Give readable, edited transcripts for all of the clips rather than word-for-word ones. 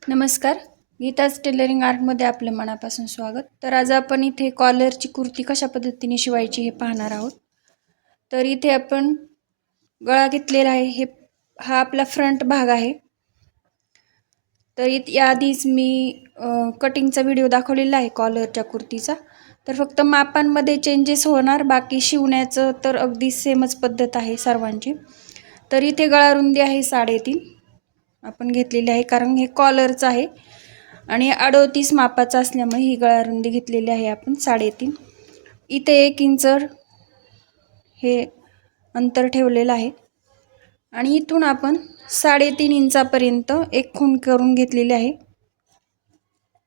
नमस्कार. गीताज टेलरिंग आर्टमध्ये आपले मनापासून स्वागत. तर आज आपण इथे कॉलरची कुर्ती कशा पद्धतीने शिवायची हे पाहणार आहोत. तर इथे आपण गळा घेतलेला आहे. हा आपला फ्रंट भाग आहे. तर याआधीच मी कटिंगचा व्हिडिओ दाखवलेला आहे कॉलरच्या कुर्तीचा. तर फक्त मापांमध्ये चेंजेस होणार, बाकी शिवण्याचं तर अगदी सेमच पद्धत आहे सर्वांची. तर इथे गळा रुंदी आहे 3.5 आपण घेतलेली आहे, कारण हे कॉलरचं आहे आणि 38 मापाचा असल्यामुळे ही गळा रुंदी घेतलेली आहे आपण 3.5. इथे 1 इंच हे अंतर ठेवलेलं आहे आणि इथून आपण 3.5 इंचापर्यंत एक खूण करून घेतलेली आहे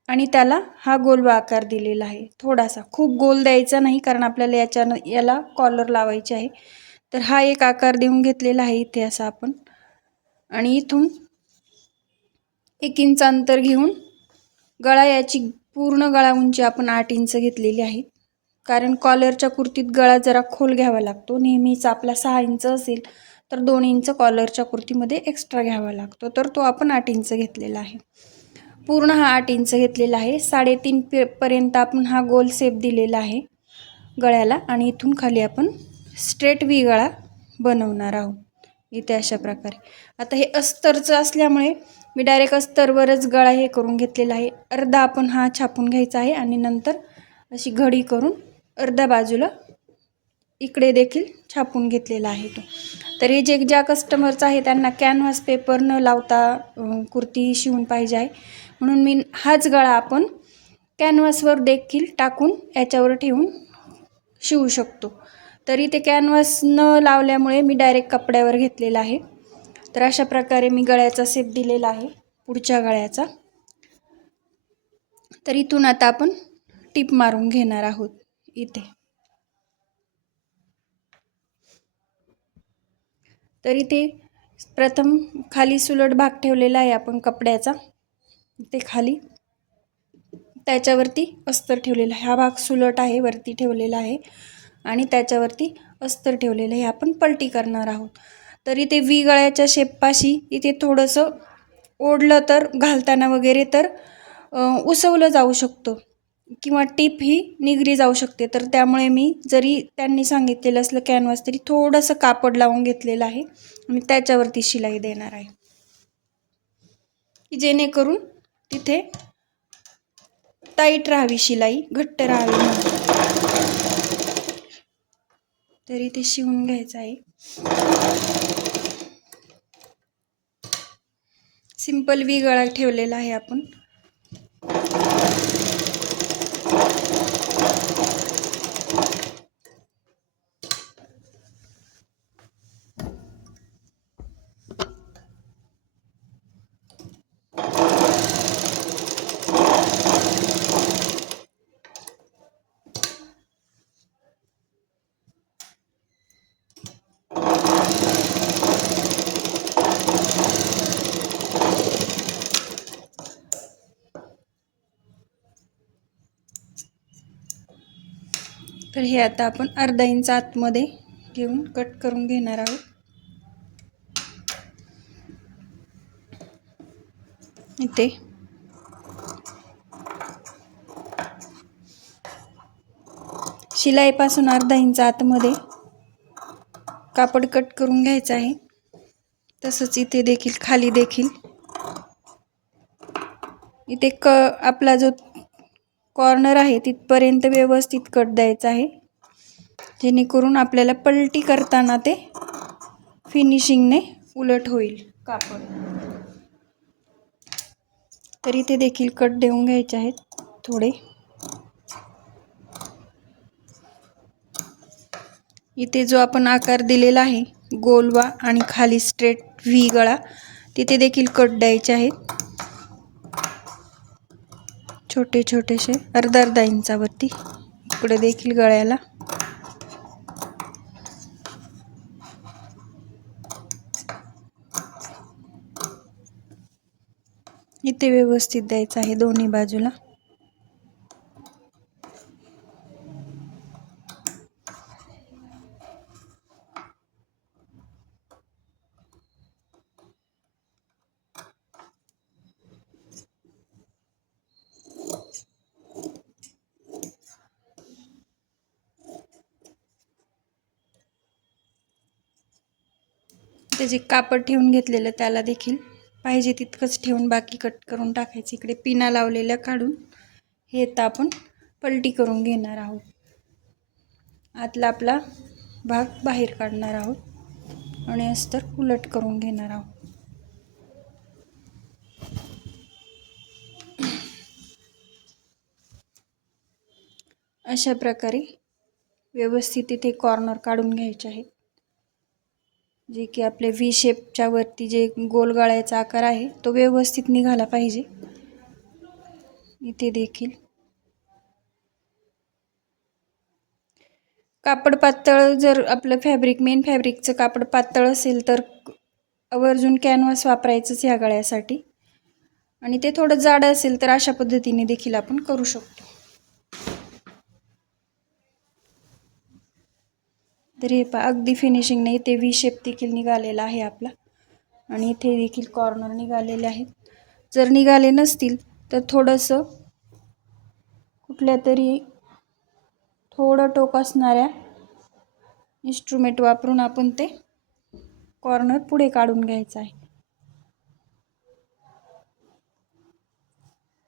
आणि त्याला हा गोल आकार दिलेला आहे. थोडासा, खूप गोल द्यायचा नाही, कारण आपल्याला याला कॉलर लावायचे आहे. तर हा एक आकार देऊन घेतलेला आहे इथे असा आपण, आणि इथून 1 इंच अंतर घेऊन गळा याची पूर्ण गळा उंची आपण 8 इंच घेतलेली आहे. कारण कॉलरच्या कुर्तीत गळा जरा खोल घ्यावा लागतो. नेहमीच आपला 6 इंच असेल तर 2 इंच कॉलरच्या कुर्तीमध्ये एक्स्ट्रा घ्यावा लागतो, तर तो आपण 8 इंच घेतलेला आहे. पूर्ण हा 8 इंच घेतलेला आहे. 3.5 पर्यंत आपण हा गोल शेप दिलेला आहे गळ्याला आणि इथून खाली आपण स्ट्रेट व्ही गळा बनवणार आहोत इथे अशा प्रकारे. आता हे अस्तरचं असल्यामुळे मी डायरेक्ट अस्तरवरच गळा हे करून घेतलेला आहे. अर्धा आपण हा छापून घ्यायचा आहे आणि नंतर अशी घडी करून अर्ध्या बाजूला इकडे देखील छापून घेतलेला आहे तो. तर हे ज्या कस्टमरचं आहे त्यांना कॅनव्हास पेपर न लावता कुर्ती शिवून पाहिजे आहे, म्हणून मी हाच गळा आपण कॅनव्हासवर देखील टाकून याच्यावर ठेवून शिवू शकतो. तरी ते कॅनव्हास न लावल्यामुळे मी डायरेक्ट कपड्यावर घेतलेला आहे. तर अशा प्रकारे मी गळ्याचा शेप दिलेला आहे पुढच्या गळ्याचा. तर इथून आता आपण टिप मारून घेणार आहोत इथे. तर इथे प्रथम खाली सुलट भाग ठेवलेला आहे आपण कपड्याचा, ते खाली त्याच्यावरती अस्तर ठेवलेला आहे. हा भाग सुलट आहे, वरती ठेवलेला आहे आणि त्याच्यावरती अस्तर ठेवलेलं आहे. आपण पलटी करणार आहोत. तर इथे व्ही गळ्याच्या शेपपाशी इथे थोडंसं ओढलं तर घालताना वगैरे तर उसवलं जाऊ शकतं किंवा टीप ही निगरी जाऊ शकते. तर त्यामुळे मी जरी त्यांनी सांगितलेलं असलं कॅनव्हास तरी थोडंसं कापड लावून घेतलेलं आहे आणि त्याच्यावरती शिलाई देणार आहे, की जेणेकरून तिथे टाईट राहावी, शिलाई घट्ट राहावी म्हणून. तरी ते शिवून घ्यायचं आहे. सिंपल व्ही गळा ठेवलेला आहे आपण. तर हे आता आपण अर्धा इंच आतमध्ये घेऊन कट करून घेणार आहोत. इथे शिलाईपासून अर्धा इंच आतमध्ये कापड कट करून घ्यायचं आहे. तसंच इथे देखील खाली देखील इथे आपला जो कॉर्नर आहे तिथपर्यंत व्यवस्थित कट द्यायचा आहे, जेणेकरून आपल्याला पलटी करताना ते फिनिशिंगने उलट होईल कापड. तर इथे देखील कट देऊन घ्यायचे आहेत थोडे. इथे जो आपण आकार दिलेला आहे गोलवा आणि खाली स्ट्रेट व्ही गळा, तिथे देखील कट द्यायचे आहेत छोटे छोटेसे अर्धा इंचावरती. इकडे देखील गळ्याला इथे व्यवस्थित द्यायचं आहे दोन्ही बाजूला. इथे जे कापड ठेवून घेतलेलं त्याला देखील पाहिजे तितकंच ठेवून बाकी कट करून टाकायचं. इकडे पिना लावलेल्या काढून हे तर आपण पलटी करून घेणार आहोत. आतला आपला भाग बाहेर काढणार आहोत आणि अस्तर उलट करून घेणार आहोत. अशा प्रकारे व्यवस्थित इथे कॉर्नर काढून घ्यायचे आहेत. जे की आपले व्ही शेपच्या वरती जे गोल गळ्याचा आकार आहे तो व्यवस्थित निघाला पाहिजे. इथे देखील कापड पातळ, जर आपलं मेन फॅब्रिकचं कापड पातळ असेल तर आवर्जून कॅनव्हास वापरायचंच ह्या गळ्यासाठी, आणि ते थोडं जाड असेल तर अशा पद्धतीने देखील आपण करू शकतो. तर हे पहा, अगदी फिनिशिंग नाही ते व्ही शेप देखील निघालेला आहे आपला, आणि इथे देखील कॉर्नर निघालेले आहेत. जर निघाले नसतील तर थोडंसं कुठल्या तरी थोडं टोक असणाऱ्या इन्स्ट्रुमेंट वापरून आपण ते कॉर्नर पुढे काढून घ्यायचं आहे.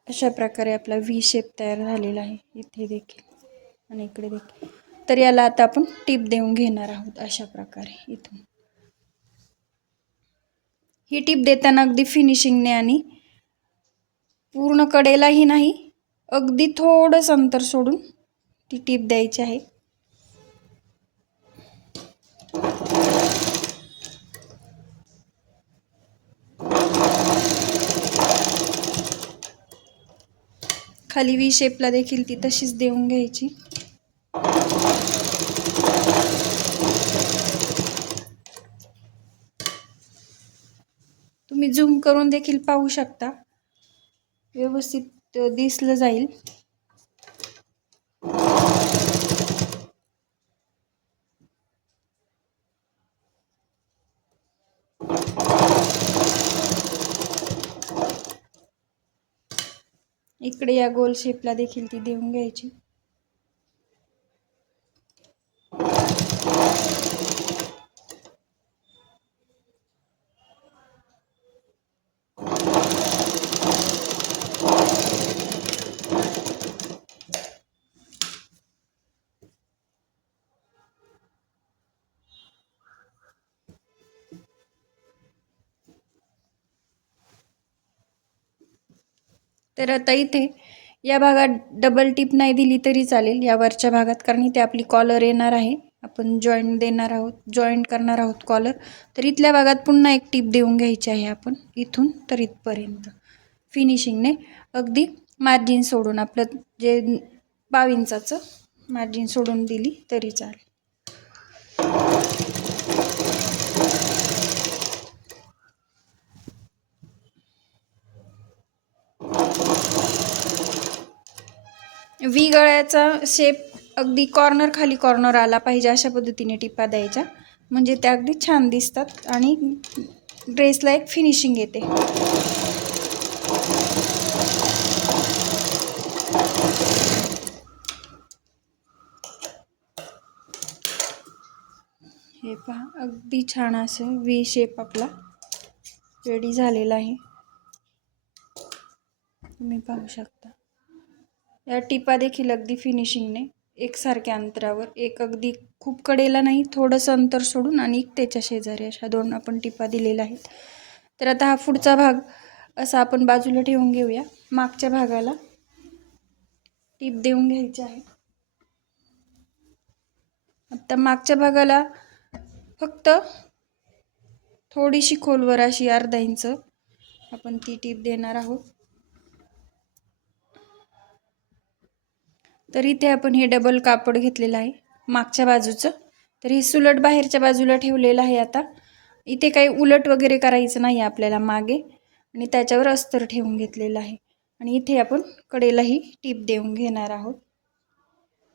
अशा प्रकारे आपला व्ही शेप तयार झालेला आहे इथे देखील आणि इकडे देखील. तर याला आता आपण टिप देऊन घेणार आहोत अशा प्रकारे. इथून ही टिप देताना अगदी फिनिशिंगने आणि पूर्ण कडेलाही नाही, अगदी थोडंसं अंतर सोडून ती टिप द्यायची आहे. खाली व्ही शेपला देखील ती तशीच देऊन घ्यायची. तुम्ही झूम करून देखील पाहू शकता, व्यवस्थित दिसलं जाईल. इकडे या गोल शेपला देखील ती देऊन घ्यायची. तर आता इथे या भागात डबल टिप नाही दिली तरी चालेल या वरच्या भागात, कारण इथे आपली कॉलर येणार आहे. आपण जॉईंट करणार आहोत कॉलर. तर इथल्या भागात पुन्हा एक टिप देऊन घ्यायची आहे आपण इथून तर इथपर्यंत फिनिशिंगने, अगदी मार्जिन सोडून, आपलं जे 22 इंचाचं मार्जिन सोडून दिली तरी चालेल. व्ही गळ्याचा शेप अगदी कॉर्नर खाली कॉर्नर आला पाहिजे अशा पद्धतीने टिपा द्यायच्या, म्हणजे त्या अगदी छान दिसतात आणि ड्रेसला एक फिनिशिंग येते. हे पहा, अगदी छान असं व्ही शेप आपला रेडी झालेला आहे. तुम्ही पाहू शकता या टिपा देखील अगदी फिनिशिंगने एकसारख्या अंतरावर, एक अगदी खूप कडेला नाही, थोडंसं अंतर सोडून आणि त्याच्या शेजारी अशा 2 आपण टिपा दिलेल्या आहेत. तर आता हा पुढचा भाग असा आपण बाजूला ठेवून घेऊया. मागच्या भागाला टिप देऊन घ्यायची आहे. आता मागच्या भागाला फक्त थोडीशी खोलवर अशी अर्धा इंच आपण ती टिप देणार आहोत. तर इथे आपण हे डबल कापड घेतलेलं आहे मागच्या बाजूचं, तर हे सुलट बाहेरच्या बाजूला ठेवलेलं आहे. आता इथे काही उलट वगैरे करायचं नाही आपल्याला मागे, आणि त्याच्यावर अस्तर ठेवून घेतलेलं आहे. आणि इथे आपण कडेलाही टिप देऊन घेणार आहोत,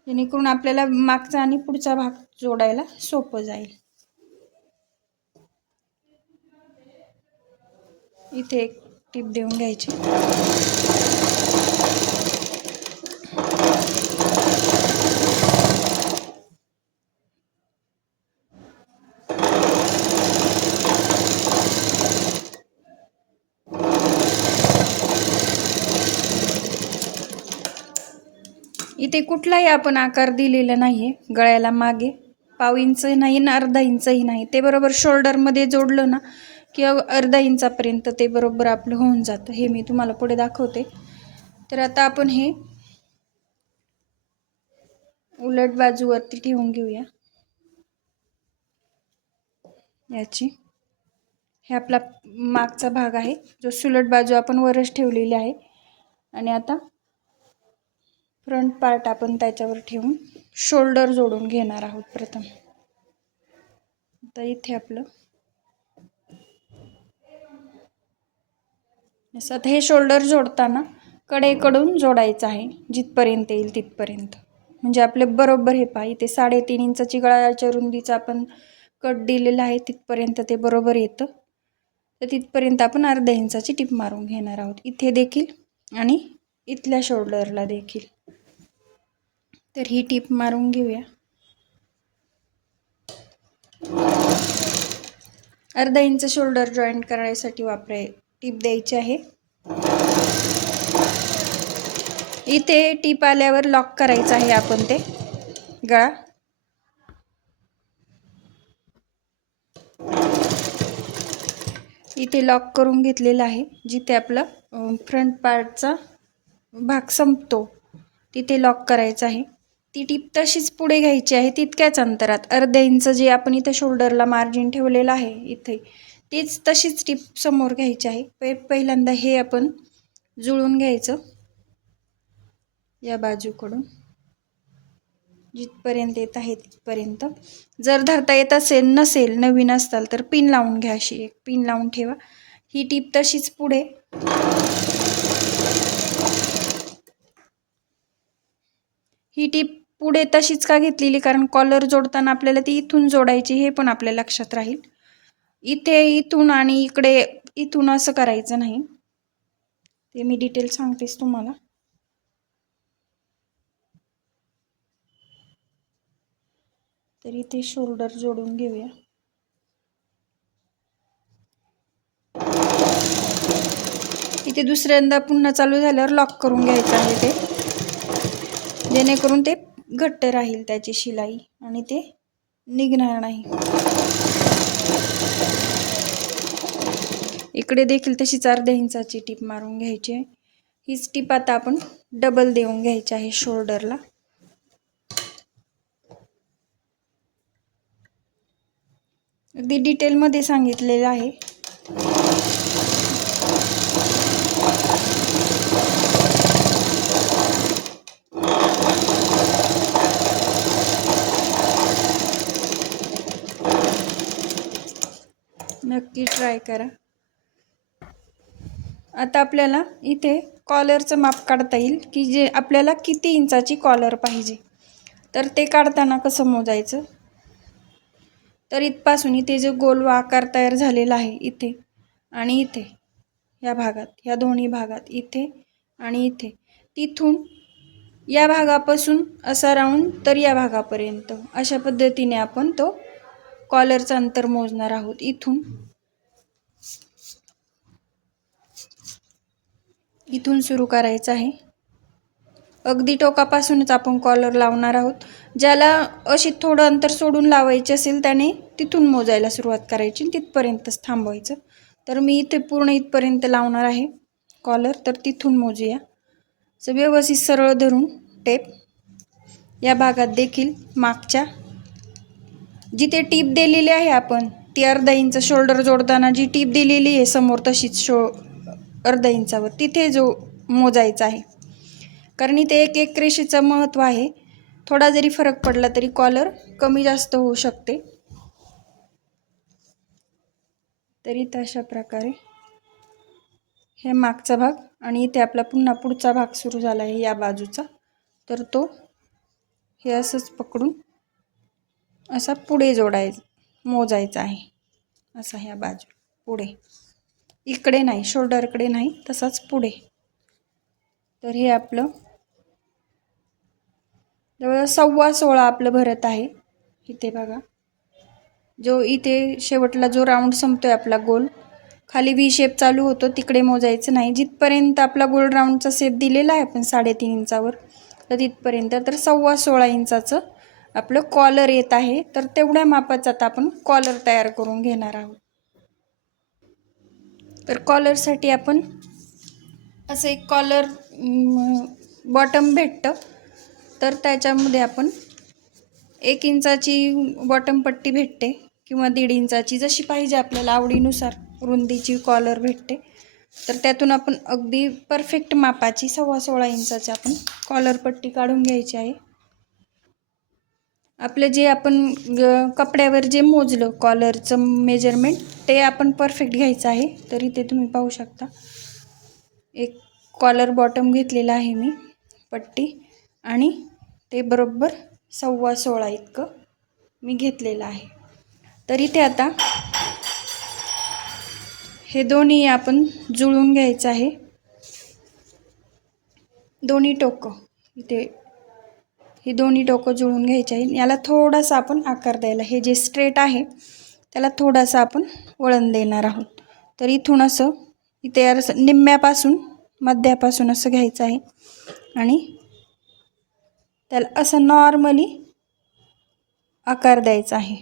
जेणेकरून आपल्याला मागचा आणि पुढचा भाग जोडायला सोपं जाईल. इथे एक टिप देऊन घ्यायची. इथे कुठलाही आपण आकार दिलेला नाही आहे गळ्याला, मागे 1/2 इंच नाही ना अर्धा इंचही नाही, ते बरोबर शोल्डरमध्ये जोडलं ना की अर्धा इंचापर्यंत ते बरोबर आपलं होऊन जातं. हे मी तुम्हाला पुढे दाखवते. तर आता आपण हे उलट बाजूवरती ठेवून घेऊया याची. हे आपला मागचा भाग आहे जो सुलट बाजू आपण वरच ठेवलेली आहे. आणि आता फ्रंट पार्ट आपण त्याच्यावर ठेवून शोल्डर जोडून घेणार आहोत प्रथम. तर इथे आपलं आता हे शोल्डर जोडताना कडेकडून जोडायचं आहे जिथपर्यंत येईल तिथपर्यंत. म्हणजे आपले बरोबर हे पहा इथे 3.5 इंचाची गळ्याच्या रुंदीचा आपण कट दिलेला आहे, तिथपर्यंत ते बरोबर येतं. तर तिथपर्यंत आपण अर्धा इंचाची टिप मारून घेणार आहोत इथे देखील आणि इथल्या शोल्डरला देखील. तर ही टिप मारून घेऊया. अर्धा इंच शोल्डर जॉईंट करण्यासाठी टिप द्यायची आहे. इथे टिप आल्यावर लॉक करायचं आहे आपण ते गळा. इथे लॉक करून घेतलेला आहे. जिथे आपला फ्रंट पार्टचा भाग संपतो तिथे लॉक करायचं आहे. ती टिप तशीच पुढे घ्यायची आहे तितक्याच अंतरात. अर्धा इंच जे आपण इथं शोल्डरला मार्जिन ठेवलेलं आहे इथे, तीच तशीच टिप समोर घ्यायची आहे. पहिल्यांदा हे आपण जुळून घ्यायचं या बाजूकडून जिथपर्यंत येत आहे तिथपर्यंत. जर धरता येत नसेल नवीन असताल तर पिन लावून घ्या. अशी एक पिन लावून ठेवा. ही टिप तशीच पुढे ही टिप पुढे तशीच का घेतलेली, कारण कॉलर जोडताना आपल्याला ती इथून जोडायची, हे पण आपल्या लक्षात राहील. इथे इथून आणि इकडे इथून असं करायचं नाही, ते मी डिटेल सांगतेच तुम्हाला. तर इथे शोल्डर जोडून घेऊया. इथे दुसऱ्यांदा पुन्हा चालू झाल्यावर लॉक करून घ्यायचं आहे ते, जेणेकरून ते घट्ट राहील त्याची शिलाई आणि ते निघणार नाही. इकडे देखील तशीच अर्ध्या इंचाची टिप मारून घ्यायची आहे. हीच टिप आता आपण डबल देऊन घ्यायची आहे शोल्डरला. अगदी डिटेलमध्ये सांगितलेलं आहे. नक्की ट्राय करा. आता आपल्याला इथे कॉलरचं माप काढता येईल की जे आपल्याला किती इंचाची कॉलर पाहिजे. तर ते काढताना कसं मोजायचं, तर इथपासून इथे जो गोल आकार तयार झालेला आहे इथे आणि इथे या भागात, या दोन्ही भागात इथे आणि इथे, तिथून या भागापासून असा राऊंड तर या भागापर्यंत अशा पद्धतीने आपण तो कॉलरचं अंतर मोजणार आहोत. इथून सुरू करायचं आहे. अगदी टोकापासूनच आपण कॉलर लावणार आहोत. ज्याला अशी थोडं अंतर सोडून लावायचे असेल त्याने तिथून मोजायला सुरुवात करायची, तिथपर्यंतच थांबवायचं. तर मी इथे पूर्ण इथपर्यंत लावणार आहे कॉलर. तर तिथून मोजूया. व्यवस्थित सरळ धरून टेप या भागात देखील मागच्या जिथे टीप दिलेली आहे आपण ती अर्धा इंच शोल्डर जोडताना जी टीप दिलेली आहे समोर तशीच अर्धा इंचावर तिथे जो मोजायचा आहे. कारण इथे एक रेषेचं महत्त्व आहे. थोडा जरी फरक पडला तरी कॉलर कमी जास्त होऊ शकते. तरी अशा प्रकारे हे मागचा भाग आणि इथे आपला पुन्हा पुढचा भाग सुरू झाला आहे या बाजूचा. तर तो हे असंच पकडून असा पुढे मोजायचा आहे. असा ह्या बाजू पुढे, इकडे नाही, शोल्डरकडे नाही, तसाच पुढे. तर हे आपलं जवळ 16.25 आपलं भरत आहे. इथे बघा जो इथे शेवटला जो राऊंड संपतोय आपला गोल, खाली व्ही शेप चालू होतो तिकडे मोजायचं नाही. जिथपर्यंत आपला गोल राऊंडचा शेप दिलेला आहे आपण 3.5 इंचावर, तर तिथपर्यंत, तर 16.25 इंचाचं आपलं कॉलर येत आहे. तर तेवढ्या मापाचा आता आपण कॉलर तयार करून घेणार आहोत. तर कॉलरसाठी आपण असं एक कॉलर बॉटम भेटतं, तर त्याच्यामध्ये आपण 1 इंचाची बॉटम पट्टी भेटते किंवा 1.5 इंचाची, जशी पाहिजे आपल्याला आवडीनुसार रुंदीची कॉलर भेटते. तर त्यातून आपण अगदी परफेक्ट मापाची 16.25 इंचाची आपण कॉलर पट्टी काढून घ्यायची आहे. आपलं जे आपण कपड्यावर जे मोजलं कॉलरचं मेजरमेंट, ते आपण परफेक्ट घ्यायचं आहे. तर इथे तुम्ही पाहू शकता एक कॉलर बॉटम घेतलेला आहे मी पट्टी, आणि ते बरोबर 16.25 इतकं मी घेतलेलं आहे. तर इथे आता हे दोन्ही आपण जुळवून घ्यायचं आहे. दोन्ही टोकं इथे ही दोन्ही टोकं जुळवून घ्यायची आहे. याला थोडासा आपण आकार द्यायला, हे जे स्ट्रेट आहे त्याला थोडासा आपण वळण देणार आहोत. तर इथून असं इथे असं निम्म्यापासून मध्यापासून असं घ्यायचं आहे आणि त्याला असं नॉर्मली आकार द्यायचा आहे.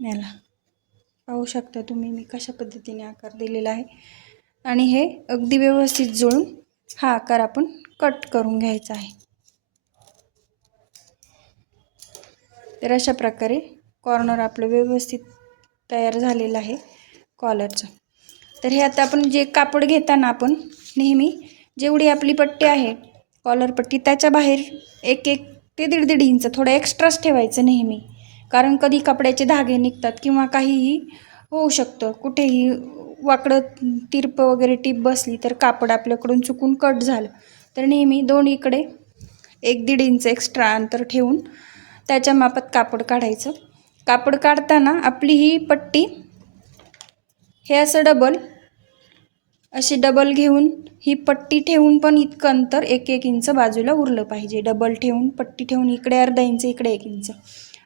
याला पाहू शकता तुम्ही मी कशा पद्धतीने आकार दिलेला आहे. आणि हे अगदी व्यवस्थित जुळून हा आकार आपण कट करून घ्यायचा आहे. तर अशा प्रकारे कॉर्नर आपलं व्यवस्थित तयार झालेलं आहे कॉलरचं. तर हे आता आपण जे कापड घेताना आपण नेहमी जेवढी आपली पट्टी आहे कॉलर पट्टी, त्याच्या बाहेर 1 ते 1.5 इंच थोडं एक्स्ट्राच ठेवायचं नेहमी. कारण कधी कपड्याचे धागे निघतात किंवा काहीही होऊ शकतं, कुठेही वाकडं तिरपं वगैरे टीप बसली तर कापड आपल्याकडून चुकून कट झालं, तर नेहमी दोन्हीकडे 1-1.5 इंच एक्स्ट्रा अंतर ठेवून त्याच्या मापात कापड काढायचं. कापड काढताना आपली ही पट्टी हे असं अशी डबल घेऊन ही पट्टी ठेवून पण इतकं अंतर 1-1 इंच बाजूला उरलं पाहिजे. डबल ठेवून पट्टी ठेवून इकडे अर्धा इंच इकडे 1 इंच,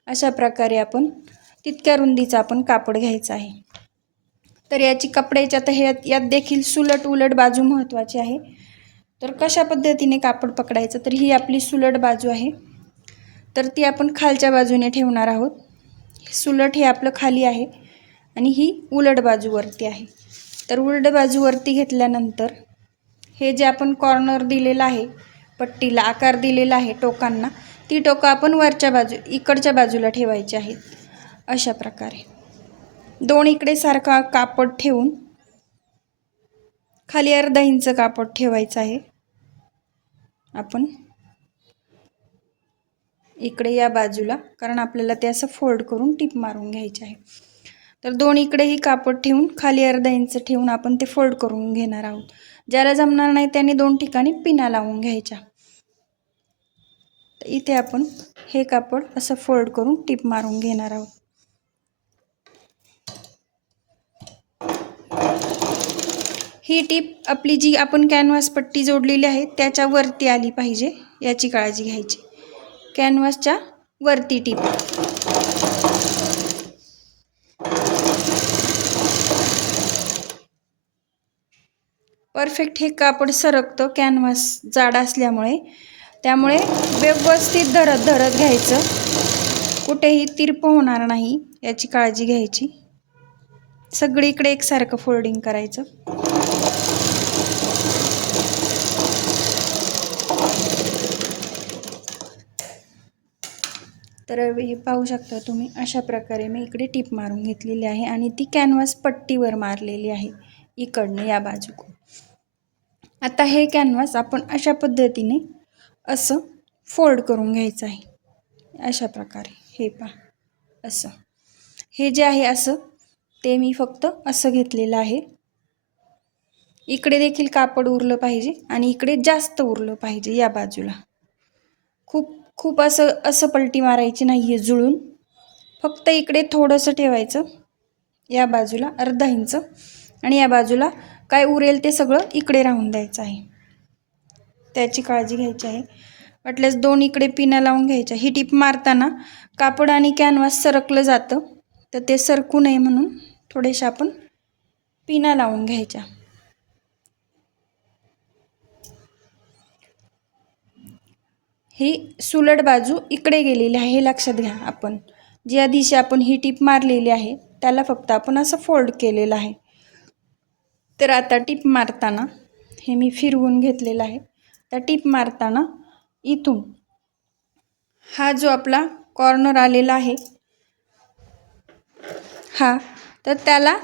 अशा प्रकारे आपण तितक्या रुंदीचा आपण कापड घ्यायचा आहे. तर याची कपड्याच्या तर यात देखील सुलट उलट बाजू महत्त्वाची आहे. तर कशा पद्धतीने कापड पकडायचं, तर ही आपली सुलट बाजू आहे, तर ती आपण खालच्या बाजूने ठेवणार आहोत. सुलट हे आपलं खाली आहे आणि ही उलट बाजू वरती आहे. तर उलट बाजू वरती घेतल्यानंतर हे जे आपण कॉर्नर दिलेला आहे, पट्टीला आकार दिलेला आहे टोकांना, ती टोकं आपण वरच्या इकडच्या बाजूला ठेवायची आहेत. अशा प्रकारे दोन्हीकडे सारखा कापड ठेवून खाली अर्धा इंच कापड ठेवायचं आहे आपण इकडे या बाजूला, कारण आपल्याला ते असं फोल्ड करून टिप मारून घ्यायचे आहे. तर दोन्हीकडेही कापड ठेवून खाली अर्धा इंच ठेवून आपण ते फोल्ड करून घेणार आहोत. ज्याला जमणार नाही त्यांनी 2 ठिकाणी पिना लावून घ्यायच्या. तर इथे आपण हे कापड असं फोल्ड करून टिप मारून घेणार आहोत. ही टिप आपली जी आपण कॅनव्हास पट्टी जोडलेली आहे त्याच्या वरती आली पाहिजे, याची काळजी घ्यायची. कॅनव्हासच्या वरती टिप. परफेक्ट हे कापड सरकतं कॅनव्हास जाड असल्यामुळे, त्यामुळे व्यवस्थित धरत घ्यायचं, कुठेही तिरपं होणार नाही याची काळजी घ्यायची. सगळीकडे एकसारखं फोल्डिंग करायचं. तर हे पाहू शकता तुम्ही, अशा प्रकारे मी इकडे टिप मारून घेतलेली आहे आणि ती कॅनव्हास पट्टीवर मारलेली आहे इकडनं या बाजूकडून. आता हे कॅनव्हास आपण अशा पद्धतीने असं फोल्ड करून घ्यायचं आहे. अशा प्रकारे हे पहा, असं हे जे आहे असं ते मी फक्त असं घेतलेलं आहे. इकडे देखील कापड उरलं पाहिजे आणि इकडे जास्त उरलं पाहिजे या बाजूला. खूप असं पलटी मारायची नाही आहे जुळून, फक्त इकडे थोडंसं ठेवायचं या बाजूला अर्धा इंच, आणि या बाजूला काय उरेल ते सगळं इकडे राहून द्यायचं आहे. त्याची काळजी घ्यायची आहे. वाटल्यास 2 इकडे पिना लावून घ्यायच्या. ही टिप मारताना कापड आणि कॅनव्हास सरकलं जातं, तर ते सरकू नये म्हणून थोडेशा आपण पिना लावून घ्यायच्या. ही सुलट बाजू इकडे गेलेली आहे, हे लक्षात घ्या. आपण ज्या दिशा आपण ही टीप मारलेली आहे त्याला फक्त आपण असं फोल्ड केलेलं आहे. तर आता टीप मारताना हे मी फिरवून घेतलेलं आहे. तर टीप मारताना इथून हा जो आपला कॉर्नर आलेला आहे हा, तर त्याला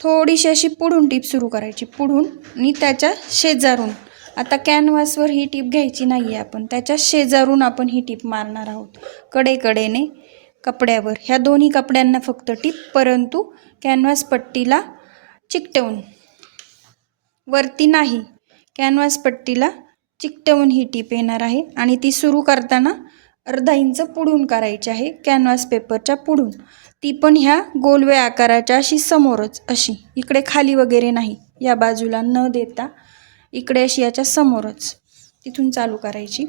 थोडीशी अशी पुढून टीप सुरू करायची, पुढून आणि त्याच्या शेजारून. आता कॅनव्हासवर ही टीप घ्यायची नाही आहे आपण, त्याच्या शेजारून आपण ही टीप मारणार आहोत, कडेकडेने कपड्यावर. ह्या दोन्ही कपड्यांना फक्त टीप, परंतु कॅनव्हास पट्टीला चिकटवून, वरती नाही, कॅनव्हास पट्टीला चिकटवून ही टीप येणार आहे. आणि ती सुरू करताना अर्धा इंच पुढून करायची आहे, कॅनव्हास पेपरच्या पुढून. ती पण ह्या गोलवे आकाराच्या अशी समोरच, अशी इकडे खाली वगैरे नाही, या बाजूला न देता इकडे अशी याच्या समोरच तिथून चालू करायची.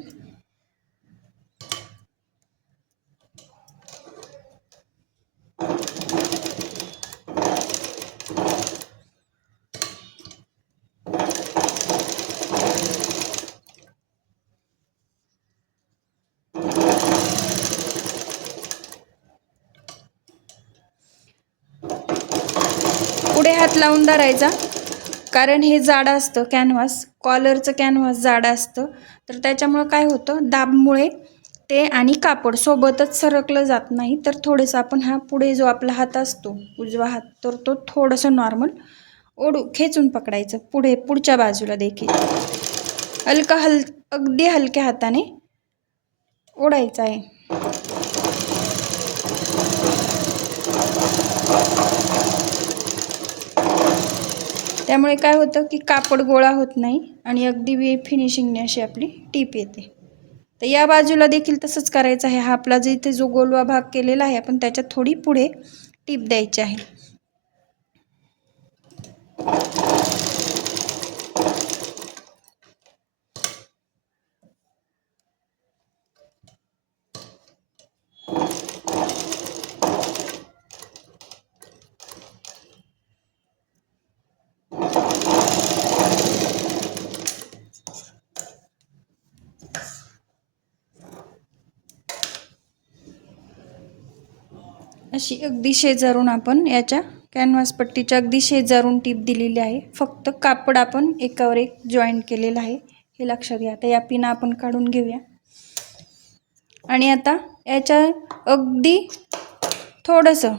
पुढे हात लावून धरायचा, कारण हे जाडं असतं कॅनव्हास, कॉलरचं कॅनव्हास जाडं असतं. तर त्याच्यामुळं काय होतं, दाबमुळे ते आणि कापड सोबतच सरकलं जात नाही. तर थोडंसं आपण हा पुढे जो आपला हात असतो उजवा हात, तर तो थोडंसं नॉर्मल खेचून पकडायचं, पुढच्या बाजूला देखील अगदी हलक्या हाताने ओढायचं आहे. त्यामुळे काय होतं की कापड गोळा होत नाही आणि अगदी फिनिशिंगने अशी आपली टीप येते. तर या बाजूला देखील तसंच करायचं आहे. हा आपला जो इथे जो गोलवा भाग केलेला आहे आपण त्याच्यात थोडी पुढे टीप द्यायची आहे. अशी अगदी शेजारून आपण याच्या कॅनव्हास पट्टीच्या अगदी शेजारून टीप दिलेली आहे. फक्त कापड आपण एकावर एक जॉईंट केलेलं आहे, हे लक्षात घ्या. आता या पिना आपण काढून घेऊया आणि आता याच्या अगदी थोडंसं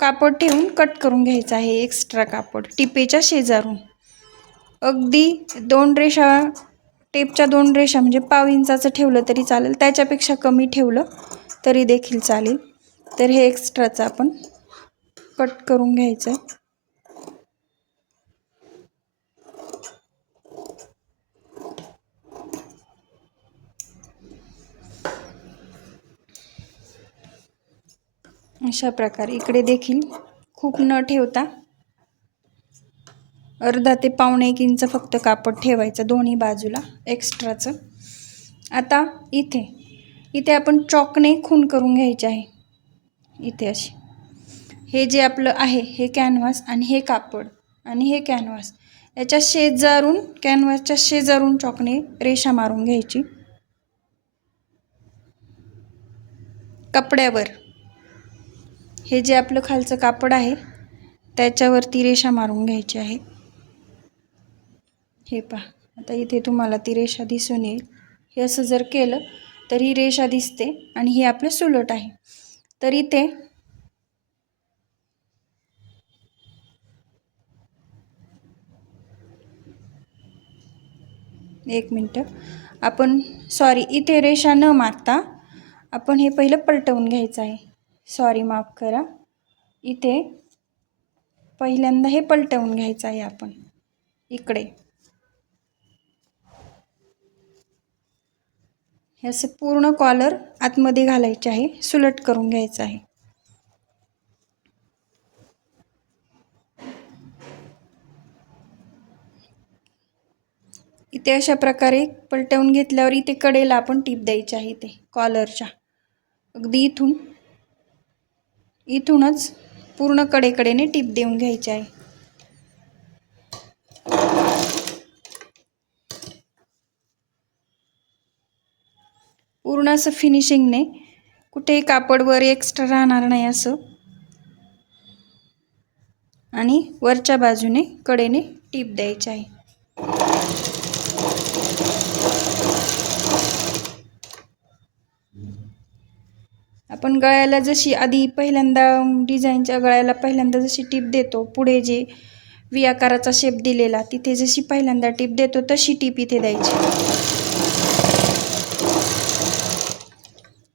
कापड ठेवून कट करून घ्यायचं आहे, एक्स्ट्रा कापड टिपेच्या शेजारून. अगदी 2 रेषा, टेपच्या 2 रेषा म्हणजे पाव इंचाचं ठेवलं तरी चालेल, त्याच्यापेक्षा कमी ठेवलं तरी देखील चालेल. तर हे एक्स्ट्राचं आपण कट करून घ्यायचं. अशा प्रकारे इकडे देखील खूप न ठेवता अर्धा ते पावणे 1 इंच फक्त कापड ठेवायचं दोन्ही बाजूला एक्स्ट्राचं. आता इथे आपण चॉकने खून करून घ्यायचे आहे. इथे अशी, हे जे आपलं आहे हे कॅनव्हास आणि हे कापड आणि हे कॅनव्हास याच्या शेजारून, कॅनव्हासच्या शेजारून चॉकने रेषा मारून घ्यायची कपड्यावर. हे जे आपलं खालचं कापड आहे त्याच्यावरती रेषा मारून घ्यायची आहे. हे पहा, आता इथे तुम्हाला ती रेषा दिसून येईल. हे असं जर केलं तर ही रेषा दिसते आणि हे आपलं सुलट आहे. तर इथे एक मिनटं, आपण इथे रेषा न मारता आपण हे पहिलं पलटवून घ्यायचं आहे. माफ करा, इथे पहिल्यांदा हे पलटवून घ्यायचं आहे आपण इकडे. हे असे पूर्ण कॉलर आतमध्ये घालायचे आहे, सुलट करून घ्यायचं आहे. इथे अशा प्रकारे पलटवून घेतल्यावर इथे कडेला आपण टीप द्यायची आहे. इथे कॉलरच्या अगदी इथूनच पूर्ण कडेकडेने टीप देऊन घ्यायची आहे. असं फिनिशिंगने, कुठेही कापडवर एक्स्ट्रा राहणार नाही असं, आणि वरच्या बाजूने कडेने टीप द्यायची आहे. आपण गळ्याला जशी आधी पहिल्यांदा डिझाईनच्या गळ्याला पहिल्यांदा जशी टीप देतो, पुढे जे व्ही आकाराचा शेप दिलेला तिथे जशी पहिल्यांदा टीप देतो तशी टीप इथे द्यायची.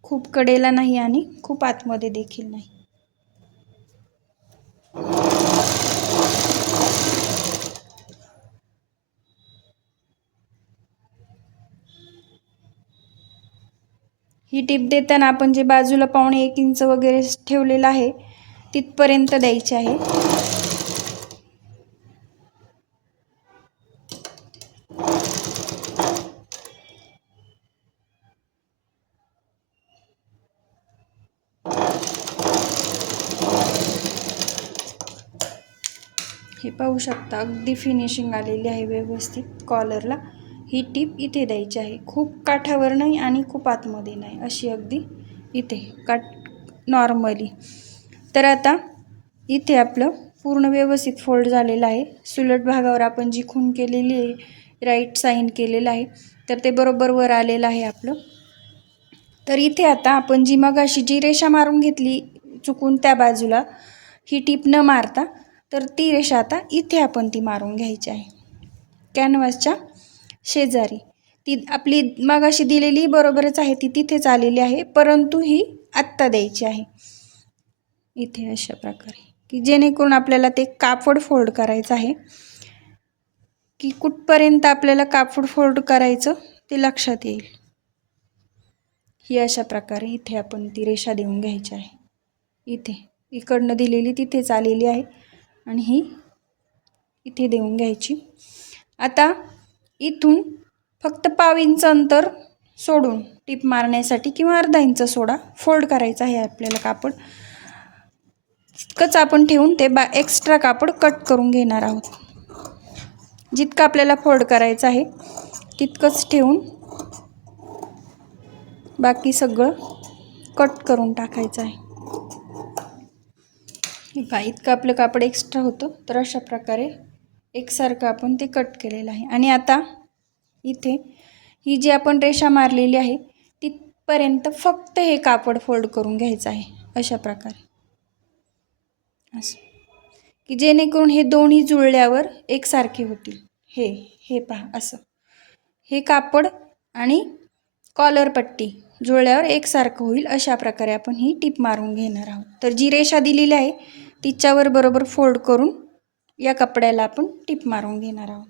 खूप कडेला नाही आणि खूप आतमध्ये देखील नाही. ही टीप देताना आपण जे बाजूला 1.25 इंच वगैरे ठेवलेलं आहे तिथपर्यंत द्यायची आहे. हे पाहू शकता, अगदी फिनिशिंग आलेली आहे व्यवस्थित कॉलरला. ही टीप इथे द्यायची आहे, खूप काठावर नाही आणि खूप आतमध्ये नाही, अशी अगदी इथे काठ नॉर्मली. तर आता इथे आपलं पूर्ण व्यवस्थित फोल्ड झालेलं आहे. सुलट भागावर आपण जी खूण केलेली आहे, राईट साईन केलेलं आहे, तर ते बरोबर वर आलेलं आहे आपलं. तर इथे आता आपण जी मगाशी जी रेषा मारून घेतली चुकून त्या बाजूला, ही टीप न मारता, तर ती रेषा आता इथे आपण ती मारून घ्यायची आहे, कॅनव्हासच्या शेजारी. ती आपली मगाशी दिलेली बरोबरच आहे, ती तिथेच आलेली आहे, परंतु ही आत्ता द्यायची आहे इथे अशा प्रकारे, की जेणेकरून आपल्याला ते कापड फोल्ड करायचं आहे, की कुठपर्यंत आपल्याला कापड फोल्ड करायचं ते लक्षात येईल. ही अशा प्रकारे इथे आपण ती रेषा देऊन घ्यायची आहे. इथे इकडनं दिलेली तिथेच आलेली आहे आणि ही इथे देऊन घ्यायची. आता इथून फक्त 1/2 इंच अंतर सोडून टीप मारण्यासाठी किंवा अर्धा इंच सोडा, फोल्ड करायचं आहे आपल्याला कापड. तितकंच आपण ठेवून ते एक्स्ट्रा कापड कट करून घेणार आहोत. जितकं आपल्याला फोल्ड करायचं आहे तितकंच ठेवून बाकी सगळं कट करून टाकायचं आहे. इतकं आपलं कापड एक्स्ट्रा होतं, तर अशा प्रकारे एकसारखं आपण ते कट केलेलं आहे. आणि आता इथे ही जी आपण रेषा मारलेली आहे तिथपर्यंत फक्त हे कापड फोल्ड करून घ्यायचं आहे अशा प्रकारे, असं की जेणेकरून हे दोन्ही जुळल्यावर एकसारखे होतील. हे पहा, असं हे कापड आणि कॉलर पट्टी जुळल्यावर एकसारखं होईल, अशा प्रकारे आपण ही टीप मारून घेणार आहोत. तर जी रेषा दिलेली आहे तिच्यावर बरोबर फोल्ड करून या कपड्याला आपण टीप मारून घेणार आहोत.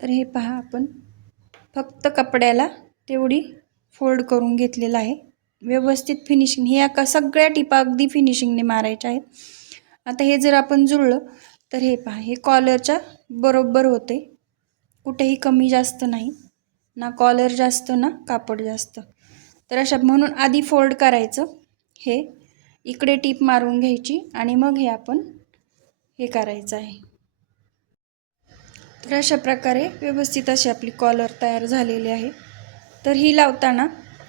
तर हे पहा, आपण फक्त कपड्याला तेवढी फोल्ड करून घेतलेलं आहे. व्यवस्थित फिनिशिंग, हे सगळ्या टिपा अगदी फिनिशिंगने मारायच्या आहेत. आता हे जर आपण जुळलं तर हे पहा, हे कॉलरच्या बरोबर होते, कुठेही कमी जास्त नाही, ना कॉलर जास्त ना कापड जास्त. तर अशा म्हणून आधी फोल्ड करायचं, हे इकडे टीप मारून घ्यायची आणि मग हे आपण हे करायचं आहे. तर अशा प्रकारे व्यवस्थित अशी आपली कॉलर तयार झालेली आहे. तर ही लावताना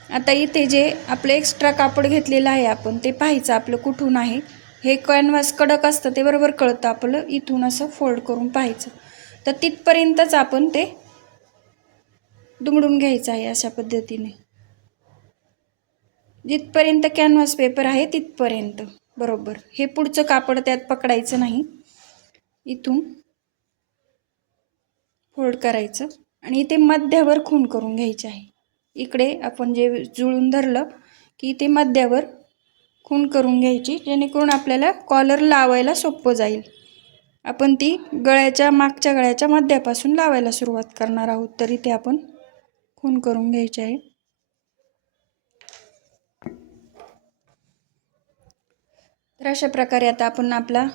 आता इथे जे आपलं एक्स्ट्रा कापड घेतलेलं आहे आपण ते पाहायचं आपलं कुठून आहे. हे कॅनव्हास कडक असतं ते बरोबर कळतं आपलं, इथून असं फोल्ड करून पाहायचं. तर तिथपर्यंतच आपण ते दुमडून घ्यायचं आहे अशा पद्धतीने, जिथपर्यंत कॅनव्हास पेपर आहे तिथपर्यंत बरोबर. हे पुढचं कापड त्यात पकडायचं नाही, इथून फोल्ड करायचं आणि इथे मध्यावर खूण करून घ्यायची आहे. इकडे आपण जे जुळून धरलं की इथे मध्यावर खूण करून घ्यायची, जेणेकरून आपल्याला कॉलर लावायला सोपं जाईल. आपण ती मागच्या गळ्याच्या मध्यापासून लावायला सुरुवात करणार आहोत. तर इथे आपण खून करून घ्यायचे आहे. तर अशा प्रकारे आता आपण आपला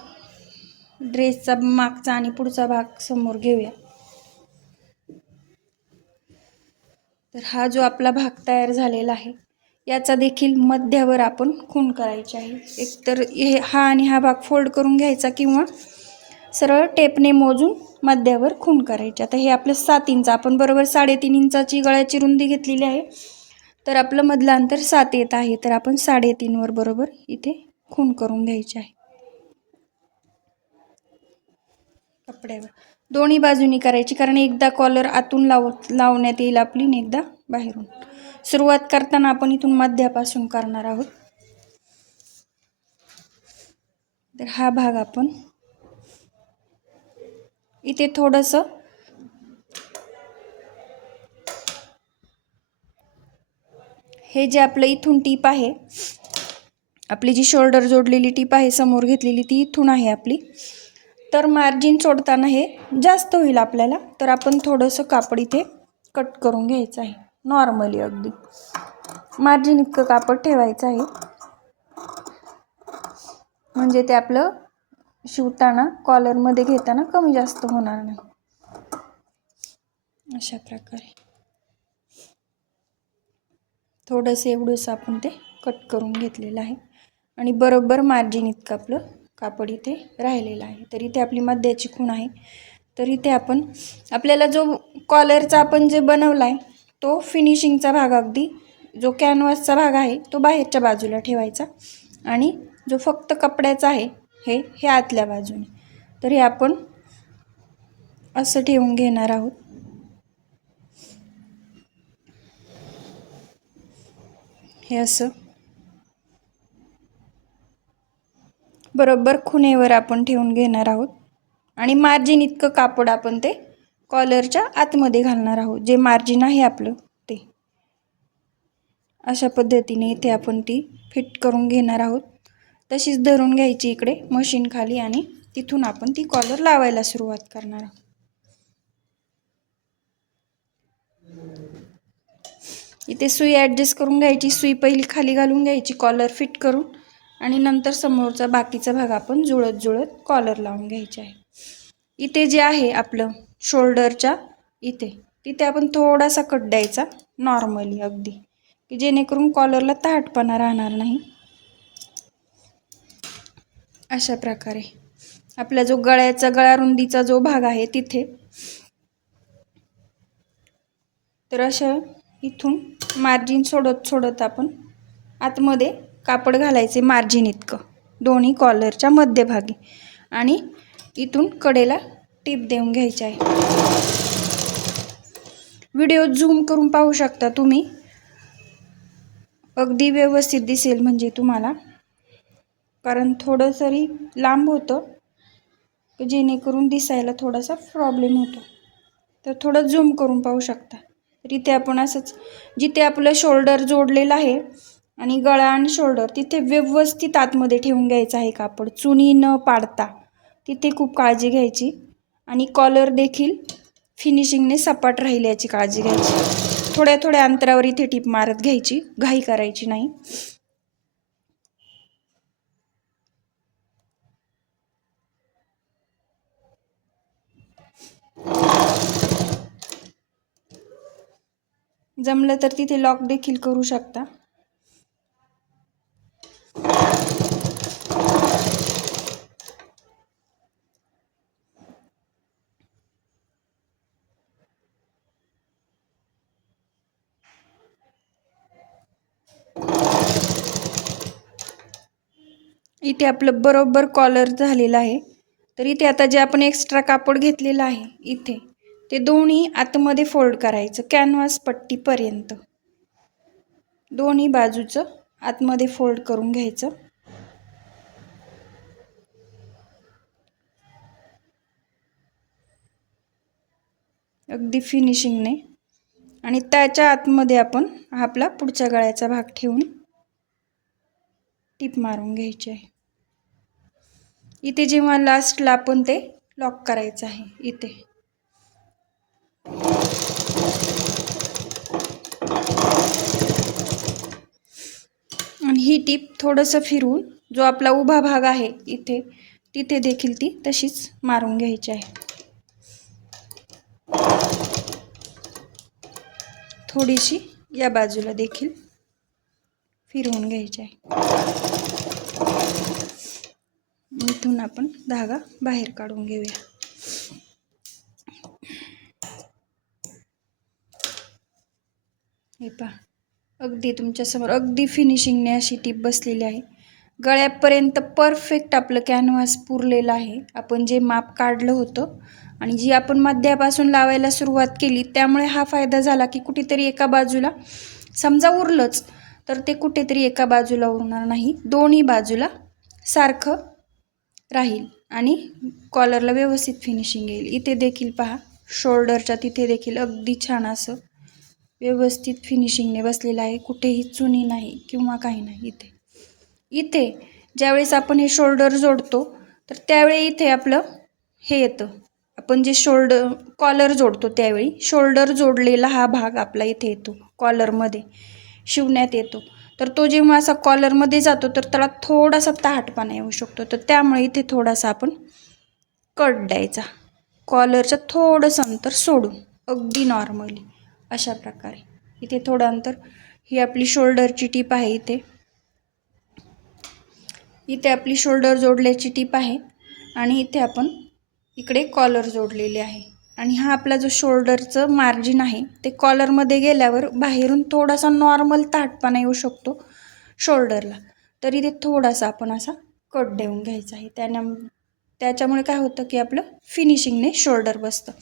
ड्रेसचा मागचा आणि पुढचा भाग समोर घेऊया. तर हा जो आपला भाग तयार झालेला आहे याचा देखील मध्यावर आपण खून करायची आहे. एकतर हा आणि हा भाग फोल्ड करून घ्यायचा किंवा सरळ टेपने मोजून मध्यावर खून करायचे. आता हे आपलं 7 इंच, आपण बरोबर 3.5 इंचाची गळ्याची रुंदी घेतलेली आहे. तर आपलं मधलं अंतर 7 येत आहे. तर आपण 3.5 वर बरोबर इथे खून करून घ्यायचे आहे. कपड्यावर दोन्ही बाजूनी करायची, कारण एकदा कॉलर आतून लावण्यात येईल आपली आणि एकदा बाहेरून. सुरुवात करताना आपण इथून मध्यापासून करणार आहोत. तर हा भाग आपण इथे थोडंसं हे जे आपलं इथून टीप आहे, आपली जी शोल्डर जोडलेली टीप आहे समोर घेतलेली, ती इथून आहे आपली. तर मार्जिन सोडताना हे जास्त होईल आपल्याला. तर आपण थोडंसं कापड इथे कट करून घ्यायचं आहे. नॉर्मली अगदी मार्जिन इतकं कापड ठेवायचं आहे, म्हणजे ते आपलं शिवताना कॉलरमध्ये घेताना कमी जास्त होणार नाही. अशा प्रकारे थोडंसं एवढंसं आपण ते कट करून घेतलेलं आहे आणि बरोबर मार्जिन इतकं आपलं कापड इथे राहिलेलं आहे. तर इथे आपली मध्याची खूण आहे. तर इथे आपण आपल्याला जो कॉलरचा आपण जे बनवला आहे तो फिनिशिंगचा भाग, अगदी जो कॅनव्हासचा भाग आहे तो बाहेरच्या बाजूला ठेवायचा आणि जो फक्त कपड्याचा आहे हे आतल्या बाजूने. तर हे आपण असं ठेवून घेणार आहोत. हे असं बरोबर खुणेवर आपण ठेवून घेणार आहोत आणि मार्जिन इतकं कापड आपण ते कॉलरच्या आतमध्ये घालणार आहोत. जे मार्जिन आहे आपलं ते अशा पद्धतीने इथे आपण ती फिट करून घेणार आहोत. तशीच धरून घ्यायची इकडे मशीन खाली आणि तिथून आपण ती कॉलर लावायला सुरुवात करणार आहोत. इथे सुई ॲडजस्ट करून घ्यायची. सुई पहिली खाली घालून घ्यायची कॉलर फिट करून आणि नंतर समोरचा बाकीचा भाग आपण जुळत कॉलर लावून घ्यायचे आहे. इथे जे आहे आपलं शोल्डरच्या तिथे आपण थोडासा कट द्यायचा नॉर्मली अगदी, की जेणेकरून कॉलरला ताठपणा राहणार नाही. अशा प्रकारे आपला जो गळा रुंदीचा जो भाग आहे तिथे, तर अशा इथून मार्जिन सोडत आपण आतमध्ये कापड घालायचे मार्जिन इतकं दोन्ही कॉलरच्या मध्यभागी आणि इथून कडेला टीप देऊन घ्यायची आहे. व्हिडिओ झूम करून पाहू शकता तुम्ही, अगदी व्यवस्थित दिसेल म्हणजे तुम्हाला, कारण थोडं तरी लांब होतं जेणेकरून दिसायला थोडासा प्रॉब्लेम होतो. तर थोडं झूम करून पाहू शकता. तर इथे आपण असंच जिथे आपलं शोल्डर जोडलेलं आहे आणि गळा आणि शोल्डर तिथे व्यवस्थित आतमध्ये ठेवून घ्यायचं आहे कापड, चुनी न पाडता. तिथे खूप काळजी घ्यायची आणि कॉलर देखील फिनिशिंगने सपाट राहील याची काळजी घ्यायची. थोड्या थोड्या अंतरावर इथे टीप मारत घ्यायची, घाई करायची नाही. जमलं तर तिथे लॉक देखील करू शकता. इथे आपलं बरोबर कॉलर झालेलं आहे. तर इथे आता जे आपण एक्स्ट्रा कापड घेतलेलं आहे इथे ते दोन्ही आतमध्ये फोल्ड करायचं कॅनव्हास पट्टीपर्यंत. दोन्ही बाजूचं आतमध्ये फोल्ड करून घ्यायचं. अगदी फिनिशिंगने आणि त्याच्या आतमध्ये आपण आपला पुढच्या गळ्याचा भाग ठेवून टीप मारून घ्यायची आहे. इथे जेव्हा लास्टला आपण ते लॉक करायचं आहे इथे. आणि ही टीप थोडंसं फिरवून जो आपला उभा भाग आहे इथे तिथे देखील ती तशीच मारून घ्यायची आहे. थोडीशी या बाजूला देखील फिरवून घ्यायची आहे. इथून आपण धागा बाहेर काढून घेऊया. हे पहा, अगदी तुमच्यासमोर अगदी फिनिशिंगने अशी टीप बसलेली आहे. गळ्यापर्यंत परफेक्ट आपलं कॅनव्हास पुरलेलं आहे. आपण जे माप काढलं होतं आणि जी आपण मध्यापासून लावायला सुरुवात केली त्यामुळे हा फायदा झाला की कुठेतरी एका बाजूला समजा उरलंच तर ते कुठेतरी एका बाजूला उरणार नाही, दोन्ही बाजूला सारखं राहील आणि कॉलरला व्यवस्थित फिनिशिंग येईल. इथे देखील पहा, शोल्डरच्या तिथे देखील अगदी छान असं व्यवस्थित फिनिशिंगने बसलेलं आहे. कुठेही चुनी नाही किंवा काही नाही. इथे ज्यावेळेस आपण हे शोल्डर जोडतो तर त्यावेळी इथे आपलं हे येतं, आपण जे कॉलर जोडतो त्यावेळी शोल्डर जोडलेला हा भाग आपला इथे येतो, कॉलरमध्ये शिवण्यात येतो. तर तो जेव्हा असा कॉलरमध्ये जातो तर त्याला थोडासा ताहटपणा येऊ शकतो. तर त्यामुळे इथे थोडासा आपण कट द्यायचा, कॉलरचं थोडंसं अंतर सोडून अगदी नॉर्मली अशा प्रकारे. इथे थोडं अंतर, ही आपली शोल्डरची टीप आहे. इथे आपली शोल्डर जोडल्याची टीप आहे आणि इथे आपण इकडे कॉलर जोडलेले आहे. आणि हा आपला जो शोल्डरचं मार्जिन आहे ते कॉलरमध्ये गेल्यावर बाहेरून थोडासा नॉर्मल ताठपणा येऊ शकतो शोल्डरला. तर इथे थोडासा आपण असा कट देऊन घ्यायचा आहे. त्याच्यामुळे काय होतं की आपलं फिनिशिंगने शोल्डर बसतं.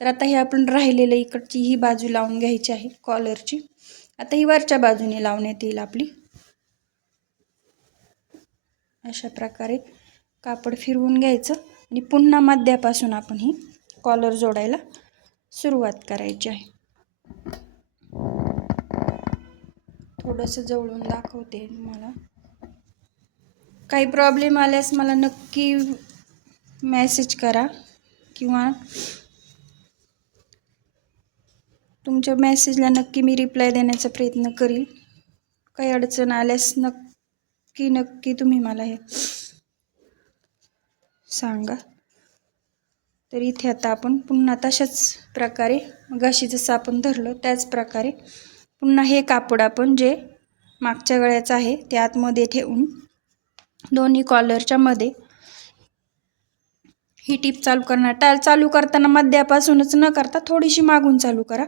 तर आता हे आपण राहिलेलं इकडची ही बाजू लावून घ्यायची आहे कॉलरची. आता ही वरच्या बाजूने लावण्यात येईल आपली. अशा प्रकारे कापड फिरवून घ्यायचं आणि पुन्हा मध्यापासून आपण ही कॉलर जोडायला सुरुवात करायची आहे. थोडंसं जवळून दाखवते तुम्हाला. काही प्रॉब्लेम आल्यास मला नक्की मेसेज करा किंवा तुमच्या मेसेजला नक्की मी रिप्लाय देण्याचा प्रयत्न करील. काही अडचण आल्यास नक्की तुम्ही मला हे सांगा. तर इथे आता आपण पुन्हा तशाच प्रकारे मगाशी जसं आपण धरलं त्याच प्रकारे पुन्हा हे कापड आपण जे मागच्या गळ्याचं आहे ते आतमध्ये ठेवून दोन्ही कॉलरच्या मध्ये ही टीप चालू करणार. चालू करताना मध्यापासूनच न करता थोडीशी मागून चालू करा.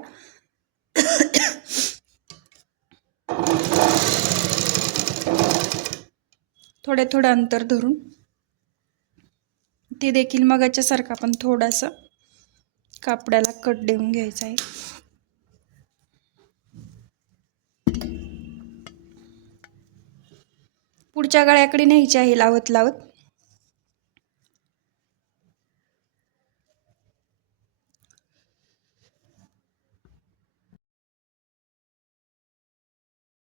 थोडं अंतर धरून ते देखील मगाच्या सारखं आपण थोडासा कापडाला कट देऊन घ्यायचा आहे. पुढच्या गळ्याकडे न्यायची आहे लावत लावत.